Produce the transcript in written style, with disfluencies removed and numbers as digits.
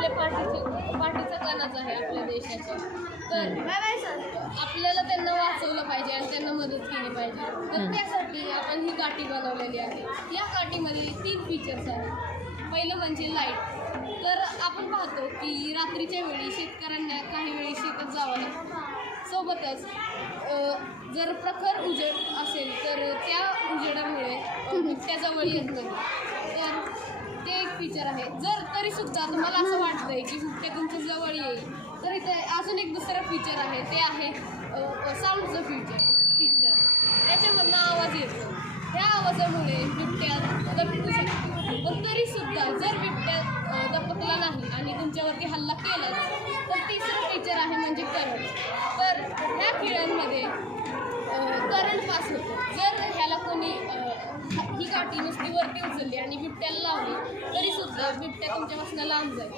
आपल्या पाठीचा कणाच आहे आपल्या देशाचा. तर आपल्याला त्यांना वाचवलं पाहिजे आणि त्यांना मदत केली पाहिजे. तर त्यासाठी आपण ही काठी बनवलेली आहे. या काठीमध्ये 3 फीचर्स आहेत. पहिलं म्हणजे लाईट. तर आपण पाहतो की रात्रीच्या वेळी शेतकऱ्यांना काही वेळी शेतात जावं लागतं. सोबतच जर प्रखर उजेड असेल तर त्या उजेडामुळे बिबट्याजवळ येत नाही. तर ते एक फीचर आहे. जर तरीसुद्धा तुम्हाला असं वाटतंय की बिबट्या तुमच्या जवळ येईल तर इथे अजून एक दुसरं फीचर आहे. ते आहे साऊंडचं फीचर. त्याच्यामधनं आवाज येतो. त्या आवाजामुळे बिबट्या दपकू शकतो. पण तरीसुद्धा जर बिबट्या दपकला नाही आणि तुमच्यावरती हल्ला केला तर तिसरं फीचर आहे म्हणजे करंट. तर ह्या किड्यांमध्ये करंट पास होतो. जर ह्याला कोणी ही काठी नुसती वरती उचलली आणि बिबट्याला लावली तरीसुद्धा बिबट्या तुमच्यापासून लांब जाईल.